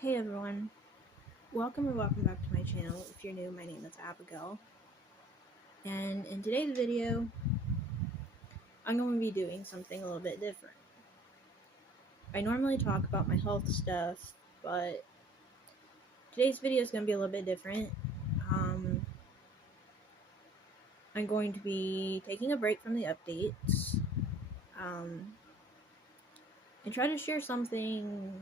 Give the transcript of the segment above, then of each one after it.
Hey everyone, welcome back to my channel. If you're new, my name is Abigail, and in today's video, I'm going to be doing something a little bit different. I normally talk about my health stuff, but today's video is going to be a little bit different. I'm going to be taking a break from the updates, and try to share something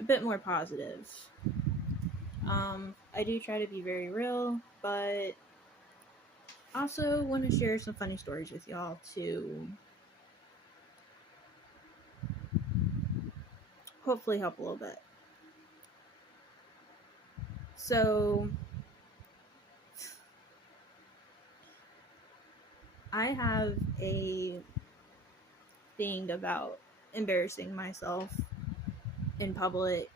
a bit more positive. I do try to be very real, but also want to share some funny stories with y'all to hopefully help a little bit. So I have a thing about embarrassing myself in public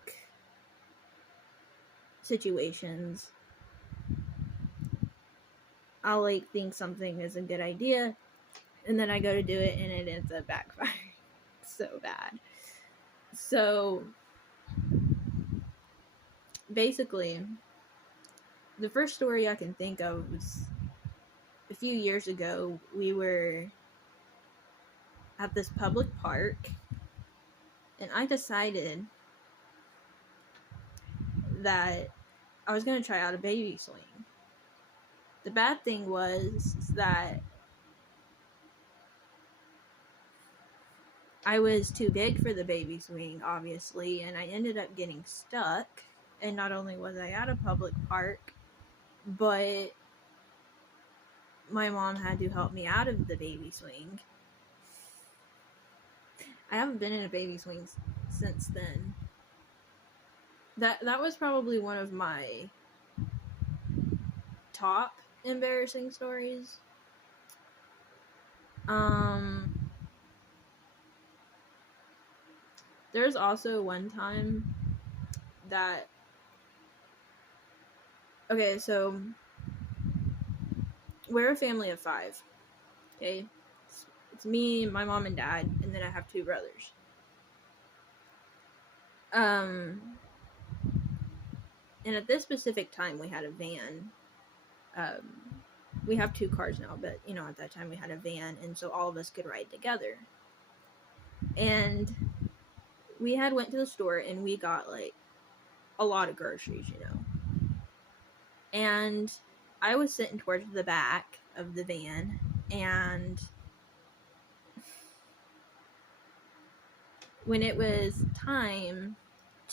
situations. I'll think something is a good idea, and then I go to do it and it ends up backfiring so bad. So basically, the first story I can think of was a few years ago. We were at this public park, and I decided that I was going to try out a baby swing. The bad thing was that I was too big for the baby swing, obviously, and I ended up getting stuck. And not only was I at a public park, but my mom had to help me out of the baby swing. I haven't been in a baby swing since then. That was probably one of my top embarrassing stories. There's also one time that so we're a family of 5. Okay, it's me, my mom and dad, and then I have 2 brothers. And at this specific time, we had a van. We have 2 cars now, but at that time we had a van, and so all of us could ride together. And we had went to the store and we got a lot of groceries, And I was sitting towards the back of the van, and when it was time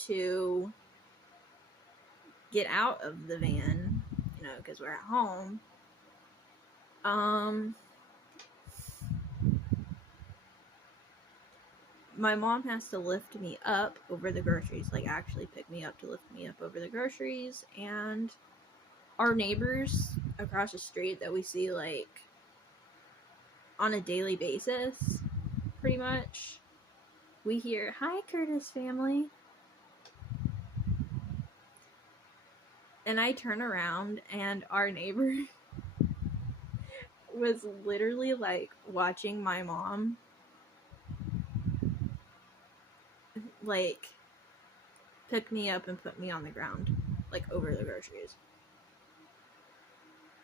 to get out of the van, because we're at home, my mom has to lift me up over the groceries, actually pick me up to lift me up over the groceries. And our neighbors across the street that we see on a daily basis, pretty much, we hear, "Hi, Curtis family." And I turn around and our neighbor was literally watching my mom pick me up and put me on the ground over the groceries.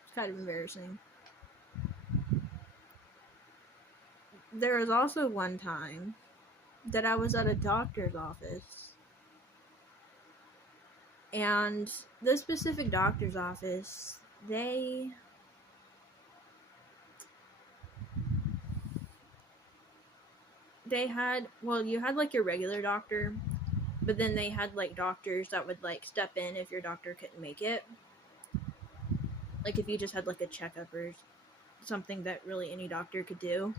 It's kind of embarrassing. There was also one time that I was at a doctor's office, and this specific doctor's office, you had your regular doctor, but then they had doctors that would step in if your doctor couldn't make it, if you just had a checkup or something that really any doctor could do.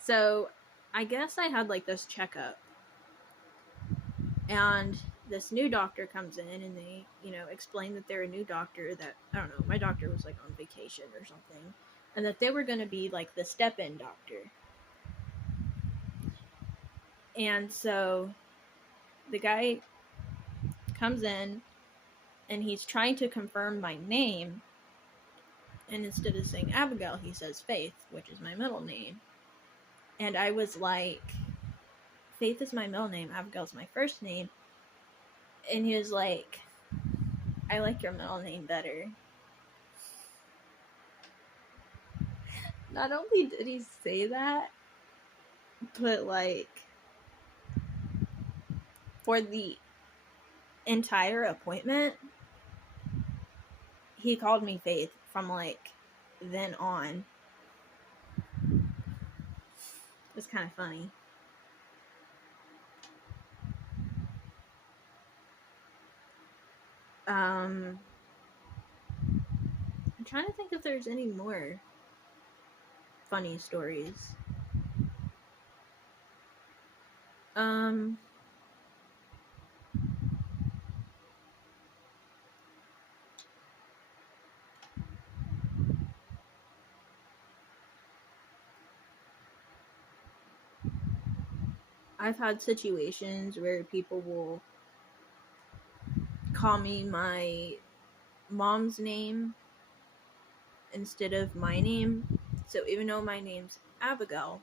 So I guess I had this checkup, and this new doctor comes in, and they explain that they're a new doctor, that I don't know, my doctor was on vacation or something, and that they were going to be the step-in doctor. And so the guy comes in and he's trying to confirm my name, and instead of saying Abigail, he says Faith, which is my middle name. And I was like, Faith is my middle name, Abigail's my first name. And he was like, I like your middle name better. Not only did he say that, but like for the entire appointment, he called me Faith from like then on. It was kind of funny. I'm trying to think if there's any more funny stories. I've had situations where people will call me my mom's name instead of my name. So even though my name's Abigail,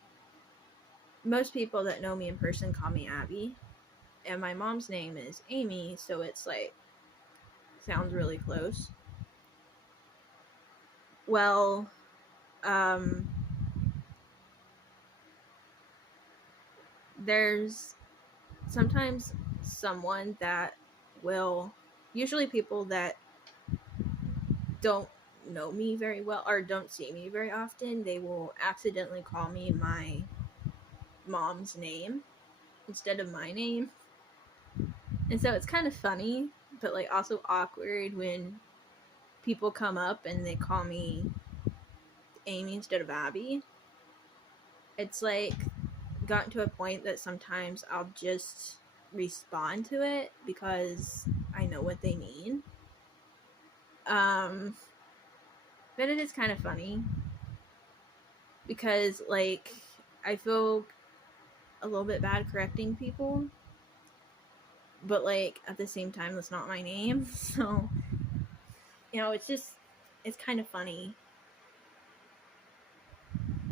most people that know me in person call me Abby. And my mom's name is Amy, so it's like, sounds really close. Well, there's sometimes someone that will, usually people that don't know me very well or don't see me very often, they will accidentally call me my mom's name instead of my name. And so it's kind of funny, but like also awkward when people come up and they call me Amy instead of Abby. It's like gotten to a point that sometimes I'll just respond to it because I know what they mean. But it is kind of funny because like I feel a little bit bad correcting people, but like at the same time that's not my name. So it's kind of funny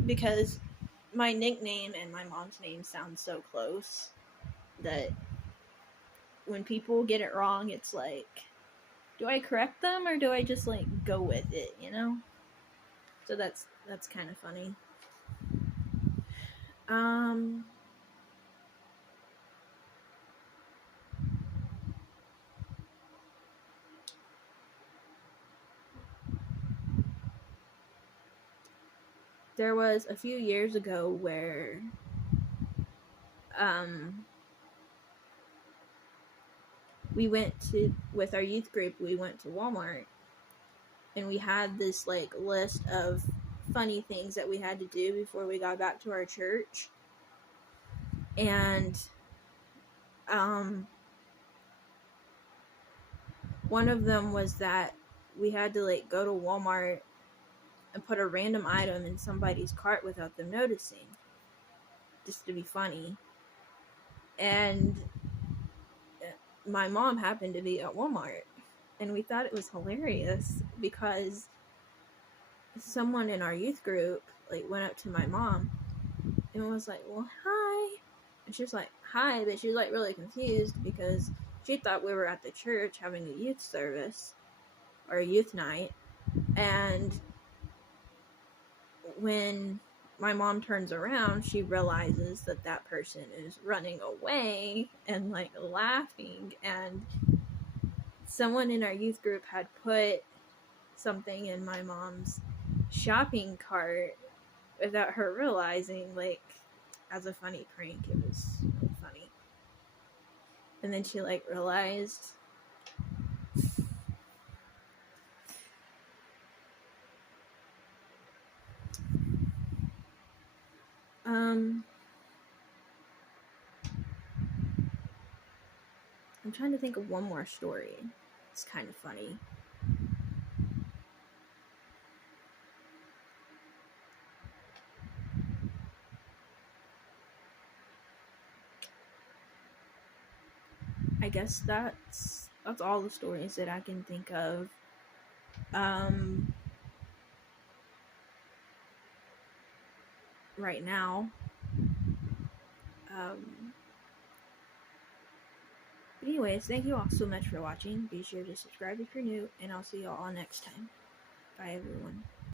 because my nickname and my mom's name sound so close that when people get it wrong, it's like, do I correct them or do I just like go with it, you know? So that's kind of funny. There was a few years ago where we went to, with our youth group, we went to Walmart and we had this like list of funny things that we had to do before we got back to our church. And one of them was that we had to like go to Walmart and put a random item in somebody's cart without them noticing, just to be funny. And my mom happened to be at Walmart, and we thought it was hilarious because someone in our youth group like went up to my mom and was like, well, hi. And she was like, hi, but she was like really confused because she thought we were at the church having a youth service or a youth night. And when my mom turns around, she realizes that that person is running away and like laughing. And someone in our youth group had put something in my mom's shopping cart without her realizing, like as a funny prank. It was really funny. And then she like realized. I'm trying to think of one more story. It's kind of funny. I guess that's all the stories that I can think of. Right now. But anyways, thank you all so much for watching. Be sure to subscribe if you're new, and I'll see you all next time. Bye, everyone.